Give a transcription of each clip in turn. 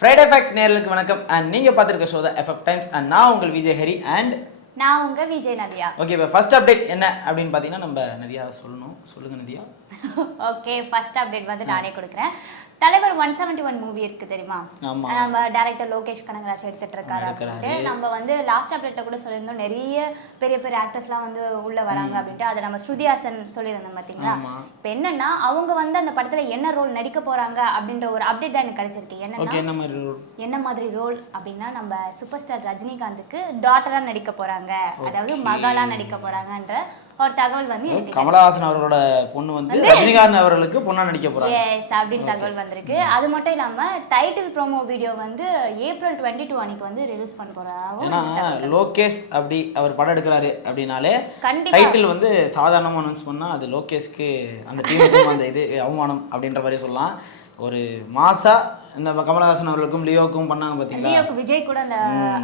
Friday facts நேயர்களுக்கு வணக்கம். And நீங்க பார்த்திருக்க ஷோ தான் எஃப்எஃப் டைம்ஸ். அண்ட் நான் உங்கள் விஜய் ஹரி அண்ட் நான் உங்க விஜய் நதியா. ஓகே, இப்போ ஃபர்ஸ்ட் அப்டேட் என்ன அப்படின்னு பார்த்தீங்கன்னா நம்ம நதியா சொல்லணும். சொல்லுங்க நதியா. ஓகே, ஃபர்ஸ்ட் அப்டேட் வந்து நானே கொடுக்குறேன். தலைவர் 171 மூவி இருக்கு தெரியுமா? நம்ம டைரக்டர் லோகேஷ் கனகராஜ் எடுத்துட்டு இருக்காரு. நம்ம வந்து லாஸ்ட் அப்டேட்ல கூட சொல்லியிருந்தோம், நிறைய பெரிய பெரிய ஆக்டர்ஸ்லாம் வந்து உள்ள வராங்க அப்படின்ட்டு. அதை நம்ம ஸ்ருதி ஹாசன் சொல்லியிருந்தோம் பார்த்தீங்களா? இப்போ என்னன்னா அவங்க வந்து அந்த படத்துல என்ன ரோல் நடிக்க போறாங்க அப்படின்ற ஒரு அப்டேட் தான் எனக்கு கிடைச்சிருக்கு. என்ன மாதிரி ரோல் அப்படின்னா, நம்ம சூப்பர் ஸ்டார் ரஜினிகாந்துக்கு டாட்டரா நடிக்க போறாங்க, அதாவது மகளா நடிக்க போறாங்கன்ற ஒரு தகவல் வந்து கமலஹாசன் அவரோட பொண்ணு வந்து ரஜினிகாந்த் அவர்களுக்கு பொண்ணா நடிக்க போறாங்க. எஸ் அப்படின்னு தகவல் வந்திருக்கு. அது மட்டும் இல்லாம டைட்டில் ப்ரோமோ வீடியோ வந்து ஏப்ரல் 22 அன்னைக்கு வந்து ரிலீஸ் பண்ண போறாங்க. ஏன்னா லோகேஷ் அப்படி அவர் படம் எடுக்கிறாரு அப்படினாலே டைட்டில் வந்து சாதாரணமா அனௌன்ஸ் பண்ணா அது லோகேஷ்க்கு அந்த டீமுக்கும் அந்த இது அவமானம் அப்படின்ற மாதிரி சொல்லலாம். ஒரு மாசா இந்த கமலஹாசன் அவர்களுக்கும் லியோக்கும் பண்ணாங்க பாத்தீங்களா? லியோக்கு விஜய் கூட அந்த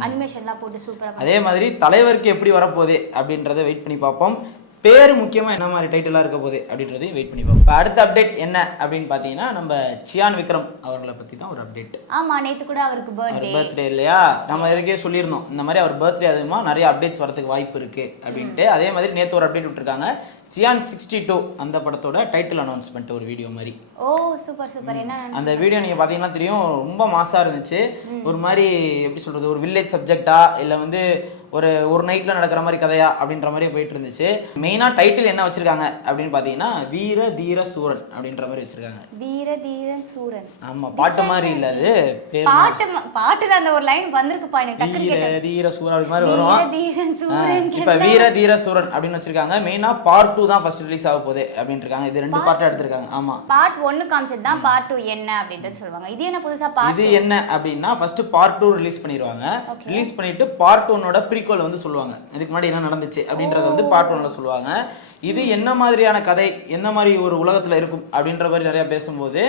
அனிமேஷன்லாம் போட்டு சூப்பரா. அதே மாதிரி தலைவருக்கு எப்படி வரப்போகுது அப்படின்றத வெயிட் பண்ணி பார்ப்போம். பேர் முக்கியமா என்ன மாதிரி டைட்டிலா இருக்க போகுது அப்படின்றதையும் வெயிட் பண்ணி பார்ப்போம். இப்போ அடுத்த அப்டேட் என்ன அப்படின்னு பார்த்தீங்கன்னா, நம்ம சியான் விக்ரம் அவர்களை பற்றி தான் ஒரு அப்டேட். ஆமா, நேற்று கூட அவருக்கு பர்த்டே இல்லையா? நம்ம இதுக்கே சொல்லியிருந்தோம் இந்த மாதிரி அவர் பர்த்டே அதுமா நிறைய அப்டேட்ஸ் வரதுக்கு வாய்ப்பு இருக்கு அப்படின்ட்டு. அதே மாதிரி நேற்று ஒரு அப்டேட் விட்டுருக்காங்க. சியான் 62 அந்த படத்தோட டைட்டில் அனௌன்ஸ்மெண்ட் ஒரு வீடியோ மாதிரி. ஓ சூப்பர் சூப்பர். என்ன அந்த வீடியோ நீங்க பாத்தீங்கன்னா தெரியும், ரொம்ப மாசா இருந்துச்சு. ஒரு மாதிரி எப்படி சொல்றது, ஒரு வில்லேஜ் சப்ஜெக்டா இல்ல வந்து ஒரு நைட்ல நடக்கிற மாதிரி கதையா அப்படின்ற மாதிரி போயிட்டு இருந்துச்சு. மெயினா டைட்டில் என்ன வச்சிருக்காங்க அப்படின்னு பாத்தீங்கன்னா, வீர தீர சூரன் அப்படின்ற மாதிரி வச்சிருக்காங்க. வீர தீர சூரன். ஆமா, பாட்டு மாதிரி இல்ல அது. பாட்டுல அந்த ஒரு லைன் வந்திருக்குப்பா எனக்கு டக்குனு கேட்டேன். வீர தீர சூரன் அப்படி மாதிரி வரும். வீர தீர சூரன். இப்ப வீர தீர சூரன் அப்படின்னு வச்சிருக்காங்க. மெயினா பார்ட் 2 தான் ஃபர்ஸ்ட் ரிலீஸ் ஆக போகுது அப்படின்னு இருக்காங்க. இது ரெண்டு பார்ட்டா எடுத்திருக்காங்க. ஆமா, பார்ட் 1 காமிச்சது தான் பார்ட் 2 என்ன அப்படின்றது சொல்வாங்க. இது என்ன புதுசா பார்ட் இது என்ன அப்படின்னா, ஃபர்ஸ்ட் பார்ட் 2 ரிலீஸ் பண்ணிடுவாங்க. ரிலீஸ் பண்ணிட்டு பார்ட் 1ஓட ப்ரீக்வல் வந்து சொல்லுவாங்க. இதுக்கு முன்னாடி என்ன நடந்துச்சு அப்படின்றத வந்து பார்ட் 1ல சொல்லுவாங்க. இது என்ன மாதிரியான கதை, என்ன மாதிரி ஒரு உலகத்துல இருக்கும் அப்படின்ற மாதிரி நிறைய பேசும்போது,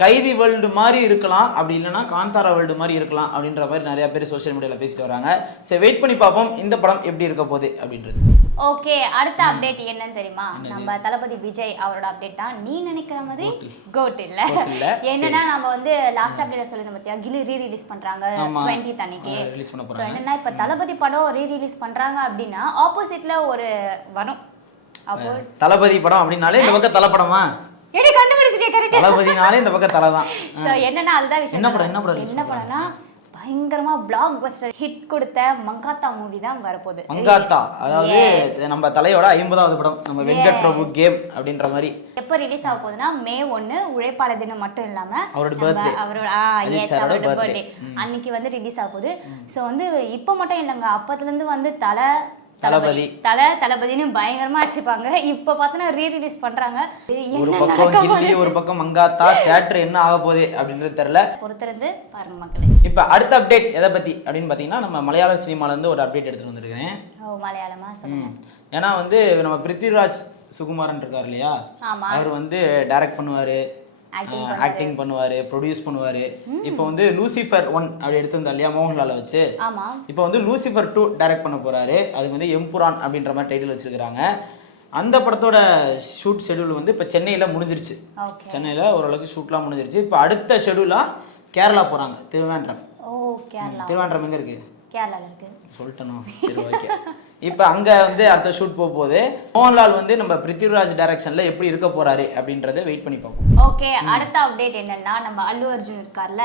கைதி வேர்ல்டு மாதிரி இருக்கலாம், அப்படி இல்லைன்னா காந்தாரா வேர்ல்டு மாதிரி இருக்கலாம் அப்படின்ற மாதிரி நிறைய பேர் சோஷியல் மீடியால பேசிட்டு வராங்க. சரி, வெயிட் பண்ணி பார்ப்போம் இந்த படம் எப்படி இருக்க போகுது அப்படின்றது. ஓகே, அடுத்த அப்டேட் என்னன்னு தெரியுமா? நம்ம தளபதி விஜய் அவரோட அப்டேட் தான். நீ நினைக்கிற மாதிரி கோட் இல்ல. என்னன்னா, நம்ம வந்து லாஸ்ட் அப்டேட்ல சொல்லிருந்தோம் பாத்தியா, கில்லி ரீ ரிலீஸ் பண்றாங்க 20th அன்னைக்கு. சோ என்னன்னா, இப்ப தளபதி படம் ரீ ரிலீஸ் பண்றாங்க அப்படின்னா ஆப்போசிட்ல ஒரு வரும். அப்போ தளபதி படம் அப்படினாலே இந்த பக்கம் தலப்படமா? ஏடி கண்டுபிடிச்சிட்டே கரெக்ட். தளபதினாலே இந்த பக்கம் தலை தான். சோ என்னன்னா அதுதான் விஷயம். என்ன படம்னா பயங்கரமா பிளாக் பஸ்டர் ஹிட் கொடுத்த மங்காத்தா மூவி தான் வரப்போகுது. மங்காத்தா அதாவது நம்ம தலையோட 50வது படம், நம்ம வெங்கட் பிரபு கேம் அப்படின்ற மாதிரி. எப்ப ரிலீஸ் ஆக போகுதுன்னா May 1 உழைப்பாளர் தினம் மட்டும் இல்லாம அவரோட பர்த்டே அன்னைக்கு வந்து ரிலீஸ் ஆக போகுது. சோ வந்து இப்ப மட்டும் இல்லைங்க, அப்பத்துல இருந்து வந்து தளபதினு பயங்கரமா வச்சுப்பாங்க. இப்ப பார்த்தா ரீ ரிலீஸ் பண்றாங்க. ஒரு பக்கம் ஹிந்தி, ஒரு பக்கம் மங்காத்தா. தியேட்டர் என்ன ஆக போகுது அப்படின்றது தெரியல, பொறுத்திருந்து பாருங்க மக்களே. இப்ப அடுத்த அப்டேட் எதை பத்தி அப்படின்னு பாத்தீங்கன்னா, நம்ம மலையாள சினிமால இருந்து ஒரு அப்டேட் எடுத்துட்டு வந்திருக்கேன். ஓ மலையாளமா? சொல்லுங்க. ஏன்னா வந்து நம்ம பிருத்திவிராஜ் சுகுமாரன் இருக்காரு இல்லையா, அவர் வந்து டைரக்ட் பண்ணுவாரு, ஆக்டிங் பண்ணுவாரு, ப்ரொடியூஸ் பண்ணுவாரு. இப்போ வந்து லூசிஃபர் 1 அப்படி எடுத்திருந்தா இல்லையா மோகன்லால வச்சு, இப்போ வந்து லூசிஃபர் 2 டைரக்ட் பண்ண போறாரு. அது வந்து எம்புரான் அப்படின்ற மாதிரி டைட்டில் வச்சிருக்காங்க. அந்த படத்தோட ஷூட் ஷெடியூல் வந்து இப்போ சென்னையில முடிஞ்சிருச்சு. சென்னையில ஓரளவுக்கு ஷூட்லாம் முடிஞ்சிருச்சு. இப்போ அடுத்த ஷெடியூலா கேரளா போறாங்க, திருவேண்டரம். திருவேண்டரம் எங்க இருக்கு? கேரளால இருக்கு. சொல்லிட்டணும். சரி, ஓகே. இப்போ அங்க வந்து அடுத்த ஷூட் போகுது. மோகன்லால் வந்து நம்ம பிருத்திவிராஜ் டைரக்ஷன்ல எப்படி இருக்க போறாரு அப்படின்றத வெயிட் பண்ணி பார்ப்போம். ஓகே, அடுத்த அப்டேட் என்னன்னா, நம்ம அல்லு அர்ஜுன் இருக்கார்ல,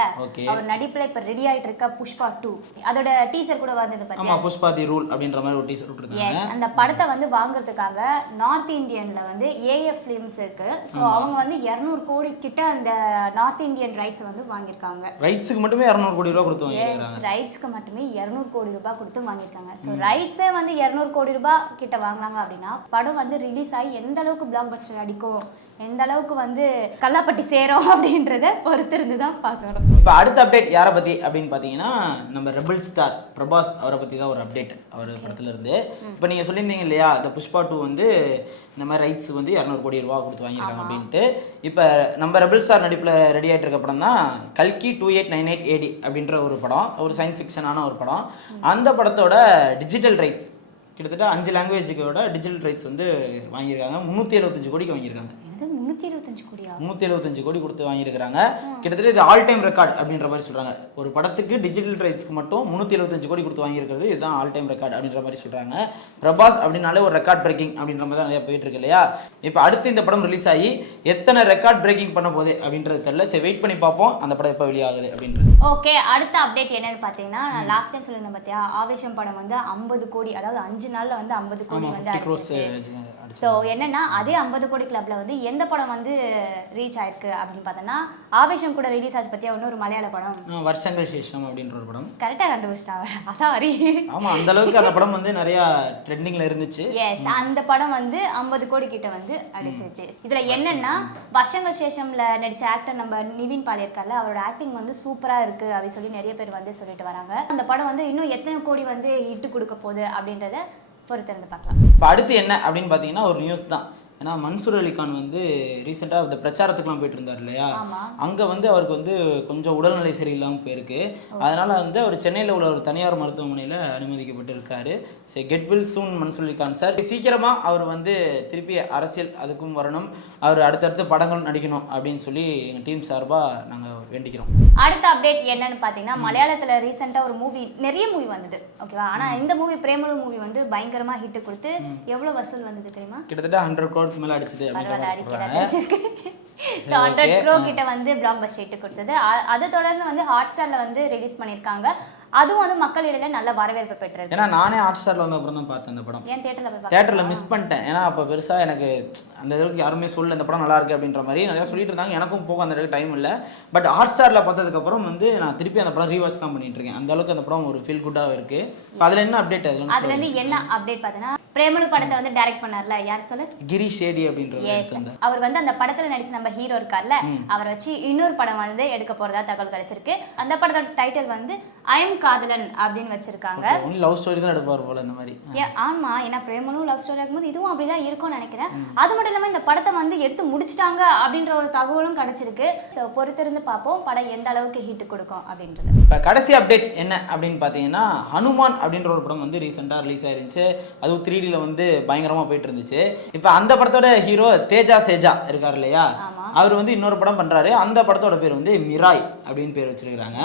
அவர் நடிப்புல இப்ப ரெடி ஆயிட்டு இருக்க புஷ்பா 2 அதோட டீசர் கூட வந்தது பாத்தீங்க. ஆமா, புஷ்பா தி ரூல் அப்படின்ற மாதிரி ஒரு டீசர் விட்டுருக்காங்க. அந்த படத்தை வந்து வாங்குறதுக்காக நார்த் இந்தியன்ல வந்து ஏஎஃப் ஃபிலிம்ஸ் இருக்கு. சோ அவங்க வந்து 200 கோடி கிட்ட அந்த நார்த் இந்தியன் ரைட்ஸ் வந்து வாங்கிருக்காங்க. ரைட்ஸ்க்கு மட்டுமே 200 கோடி ரூபாய் கொடுத்து வாங்கிருக்காங்க. ரைட்ஸ்க்கு மட்டுமே 200 கோடி ரூபாய் கொடுத்து வாங்கிருக்காங்க. சோ ரைட்ஸே வந்து 200 கோடி ரூபாய் கிட்ட வாங்கினாங்க அப்படின்னா படம் வந்து ரிலீஸ் ஆகி எந்த அளவுக்கு பிளாக் பஸ்டர் அடிக்கும், எந்த அளவுக்கு வந்து கல்லாப்பட்டி சேரும் அப்படின்றத பொறுத்திருந்து தான் பார்க்கணும். இப்போ அடுத்த அப்டேட் யாரை பத்தி அப்படின்னு பாத்தீங்கன்னா, நம்ம ரெபல் ஸ்டார் பிரபாஸ் அவரை பத்தி தான் ஒரு அப்டேட். அவர் படத்துல இருந்து இப்போ நீங்க சொல்லியிருந்தீங்க இல்லையா, இந்த புஷ்பா 2 வந்து இந்த மாதிரி ரைட்ஸ் வந்து 200 கோடி ரூபா கொடுத்து வாங்கியிருக்காங்க அப்படின்ட்டு. இப்போ நம்ம ரெபல் ஸ்டார் நடிப்புல ரெடி ஆகிட்டு இருக்க படம் தான் கல்கி 2898 AD அப்படின்ற ஒரு படம், ஒரு சயின்ஸ் ஃபிக்ஷனான ஒரு படம். அந்த படத்தோட டிஜிட்டல் ரைட்ஸ் கிட்டத்தட்ட 5 லாங்குவேஜுக்கோட டிஜிட்டல் ரைட்ஸ் வந்து வாங்கியிருக்காங்க. 375 கோடிக்கு வாங்கியிருக்காங்க. 375 கோடியா? 375 கோடி கொடுத்து வாங்கியிருக்காங்க. கிட்டத்தட்ட இது ஆல் டைம் ரெக்கார்ட் அப்படின்ற மாதிரி சொல்றாங்க. ஒரு படத்துக்கு டிஜிட்டல் ரைட்ஸ்க்கு மட்டும் 375 கோடி கொடுத்து வாங்கியிருக்கிறது இதுதான் ஆல் டைம் ரெக்கார்ட் அப்படின்ற மாதிரி சொல்றாங்க. பிரபாஸ் அப்படின்னாலே ஒரு ரெக்கார்ட் பிரேக்கிங் அப்படின்ற மாதிரி தான் நிறைய போயிட்டு இருக்கு இல்லையா? இப்போ அடுத்து இந்த படம் ரிலீஸ் ஆகி எத்தனை ரெக்கார்ட் பிரேக்கிங் பண்ண போகுது அப்படின்றது தெரியல. சரி, வெயிட் பண்ணி பார்ப்போம் அந்த படம் எப்போ வெளியாகுது அப்படின்றது. ஓகே, அடுத்த அப்டேட் என்னன்னு பார்த்தீங்கன்னா, நான் லாஸ்ட் டைம் சொல்லியிருந்தேன் பார்த்தியா, ஆவேசம் படம் வந்து 50 கோடி, அதாவது 5 நாள்ல வந்து 50 கோடி வந்து அடிச்சிச்சு. ஸோ என்னன்னா அதே 50 கோடி கிளப்ல வந்து எந்த படம் வந்து ரீச் ஆயிருக்கு அப்படின்னு பார்த்தோன்னா, ஆவேசம் கூட ரிலீஸ் ஆச்சு பத்தியா, இன்னொரு மலையாள படம் வருஷங்கள் சேஷம் அப்படின்ற ஒரு படம். கரெக்டாக கண்டுபிடிச்சிட்டாங்க. அதான் ஹரி. ஆமா, அந்த அளவுக்கு அந்த படம் வந்து நிறைய ட்ரெண்டிங்ல இருந்துச்சு. எஸ், அந்த படம் வந்து 50 கோடி கிட்ட வந்து அடிச்சிருச்சு. இதுல என்னன்னா, வருஷங்கள் சேஷம்ல நடிச்ச ஆக்டர் நம்ம நிவின் பாலி இருக்கார்ல, அவரோட ஆக்டிங் வந்து சூப்பரா இருக்கு அப்படின்னு சொல்லி நிறைய பேர் வந்து சொல்லிட்டு வராங்க. அந்த படம் வந்து இன்னும் எத்தனை கோடி வந்து ஹிட் கொடுக்க போகுது அப்படின்றத பொறுத்திருந்து பார்க்கலாம். இப்போ அடுத்து என்ன அப்படின்னு பார்த்தீங்கன்னா ஒரு நியூஸ் தான். ஏன்னா மன்சூர் அலிகான் வந்து ரீசெண்டாக இந்த பிரச்சாரத்துக்குலாம் போயிட்டு இருந்தார் இல்லையா? அங்கே வந்து அவருக்கு வந்து கொஞ்சம் உடல்நிலை சரியில்லாமல் போயிருக்கு. அதனால வந்து அவர் சென்னையில் உள்ள ஒரு தனியார் மருத்துவமனையில் அனுமதிக்கப்பட்டு இருக்காரு. சரி, get well soon Mansoor Ali Khan sir. சீக்கிரமாக அவர் வந்து திருப்பி அரசியல் அதுக்கும் வரணும், அவர் அடுத்தடுத்து படங்கள் நடிக்கணும் அப்படின்னு சொல்லி எங்கள் டீம் சார்பாக நாங்கள் வேண்டிக்கிறோம். அடுத்த அப்டேட் என்னன்னு பார்த்தீங்கன்னா, மலையாளத்தில் ரீசெண்டாக ஒரு மூவி, நிறைய மூவி வந்தது ஓகேவா. ஆனால் இந்த மூவி பிரேமலு மூவி வந்து பயங்கரமாக ஹிட் கொடுத்து எவ்வளோ வசூல் வந்தது தெரியுமா? கிட்டத்தட்ட 100 crore மேல அடிச்சது அப்படின்றாங்க. 100 crore கிட்ட வந்து பிளாக் பஸ்டர் ஹிட் கொடுத்தது. அதை தொடர்ந்து வந்து ஹாட் ஸ்டார்ல வந்து ரிலீஸ் பண்ணிருக்காங்க. அதுவும் வந்து மக்களிடையில நல்ல வரவேற்பு பெற்றது. ஏன்னா நானே ஹாட் ஸ்டார்ல வந்து அப்புறம் தான் பார்த்தேன் அந்த படம். ஏன் தியேட்டர்ல மிஸ் பண்ணிட்டேன். ஏன்னா அப்ப பெருசா எனக்கு அந்த அளவுக்கு யாருமே சொல்லல இந்த படம் நல்லா இருக்கு அப்படின்ற மாதிரி நிறைய சொல்லிட்டு இருந்தாங்க. எனக்கும் போக அந்த அளவுக்கு டைம் இல்லை. பட் ஹாட் ஸ்டார்ல பார்த்ததுக்கு அப்புறம் வந்து நான் திருப்பி அந்த படம் ரீவாட்ச் தான் பண்ணிட்டு இருக்கேன். அந்த அளவுக்கு அந்த படம் ஒரு ஃபீல் குட்டாக இருக்கு. அதுல என்ன அப்டேட்? அதுல இருந்து என்ன அப்டேட் பார்த்தீங்கன்னா, பிரேமலு படத்தை வந்து டைரக்ட் பண்ணார்ல, யார் சொல்லு? கிரீஷ் ஷேடி அப்படின்ற அவர் வந்து அந்த படத்துல நடிச்ச நம்ம ஹீரோ இருக்கார்ல, அவரை வச்சு இன்னொரு படம் வந்து எடுக்க போறதா தகவல் கிடைச்சிருக்கு. அந்த படத்தோட டைட்டில் வந்து ஐ எம் காதலன் அப்படின்னு வச்சிருக்காங்க. ஒன்லி லவ் ஸ்டோரி தான் எடுப்பார் போல இந்த மாதிரி. ஆமா, ஏன்னா பிரேமலும் லவ் ஸ்டோரி இருக்கும்போது இதுவும் அப்படிதான் இருக்கும்னு நினைக்கிறேன். அது மட்டும் இல்லாம இந்த படத்தை வந்து எடுத்து முடிச்சிட்டாங்க அப்படின்ற ஒரு தகவலும் கிடைச்சிருக்கு. பொறுத்திருந்து பார்ப்போம் படம் எந்த அளவுக்கு ஹிட் கொடுக்கும் அப்படின்றது. இப்போ கடைசி அப்டேட் என்ன அப்படின்னு பார்த்தீங்கன்னா, ஹனுமான் அப்படின்ற ஒரு படம் வந்து ரீசெண்டாக ரிலீஸ் ஆயிருந்துச்சு. அதுவும் 3Dல வந்து பயங்கரமாக போயிட்டு இருந்துச்சு. இப்போ அந்த படத்தோட ஹீரோ தேஜா சேஜா இருக்கார் இல்லையா? அவர் வந்து இன்னொரு படம் பண்றாரு. அந்த படத்தோட பேர் வந்து மிராய் அப்படின்னு பேர் வச்சிருக்காங்க.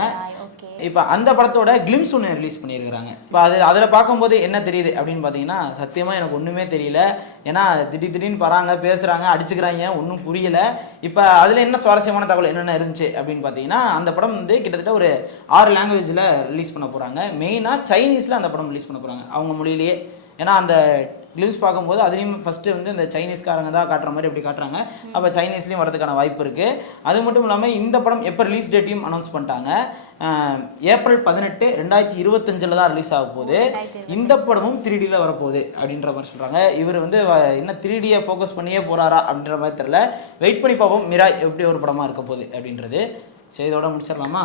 இப்போ அந்த படத்தோட கிளிம்ஸ் ஒன்று ரிலீஸ் பண்ணியிருக்கிறாங்க. இப்போ அதில் பார்க்கும்போது என்ன தெரியுது அப்படின்னு பார்த்தீங்கன்னா, சத்தியமாக எனக்கு ஒன்றுமே தெரியல. ஏன்னா திடீர்னு வராங்க, பேசுகிறாங்க, அடிச்சுக்கிறாங்க, ஒன்றும் புரியல. இப்போ அதில் என்ன சுவாரஸ்யமான தகவல் என்னென்ன இருந்துச்சு அப்படின்னு பார்த்தீங்கன்னா, அந்த படம் வந்து கிட்டத்தட்ட ஒரு 6 லாங்குவேஜில் ரிலீஸ் பண்ண போகிறாங்க. மெயினாக சைனீஸில் அந்த படம் ரிலீஸ் பண்ண போகிறாங்க, அவங்க மொழியிலேயே. ஏன்னா அந்த கிளிம்ஸ் பார்க்கும்போது அதுலேயும் ஃபஸ்ட்டு வந்து இந்த சைனீஸ்காரங்க தான் காட்டுற மாதிரி அப்படி காட்டுறாங்க. அப்போ சைனீஸ்லேயும் வரதுக்கான வாய்ப்பு இருக்குது. அது மட்டும் இல்லாமல் இந்த படம் எப்போ ரிலீஸ் டேட்டையும் அனௌன்ஸ் பண்ணிட்டாங்க. ஏப்ரல் 18, 2025 தான் ரிலீஸ் ஆக போகுது. இந்த படமும் 3Dல வரப்போகுது அப்படின்ற மாதிரி சொல்கிறாங்க. இவர் வந்து இன்னும் 3Dயை ஃபோக்கஸ் பண்ணியே போகிறாரா அப்படின்ற மாதிரி தெரியல. வெயிட் பண்ணி பார்ப்போம் மிராய் எப்படி ஒரு படமாக இருக்க போகுது அப்படின்றது. சரி, இதோட முடிச்சிடலாமா?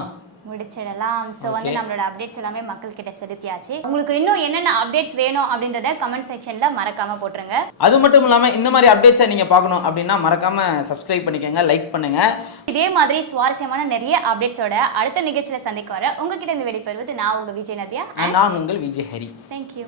முடிச்சிடலாம். ஸோ வந்து நம்மளோட அப்டேட்ஸ் எல்லாமே மக்கள் கிட்ட செலுத்தியாச்சு. உங்களுக்கு இன்னும் என்னென்ன அப்டேட்ஸ் வேணும் அப்படின்றத கமெண்ட் செக்ஷன்ல மறக்காம போட்டுருங்க. அது மட்டும் இல்லாம இந்த மாதிரி அப்டேட்ஸை நீங்க பார்க்கணும் அப்படின்னா மறக்காம சப்ஸ்கிரைப் பண்ணிக்கங்க, லைக் பண்ணுங்க. இதே மாதிரி சுவாரஸ்யமான நிறைய அப்டேட்ஸோட அடுத்த நிகழ்ச்சியில சந்திக்க வர உங்ககிட்ட இருந்து வெளிப்படுவது நான் உங்க விஜய் நதியா. நான் உங்கள் விஜய் ஹரி. தேங்க்யூ.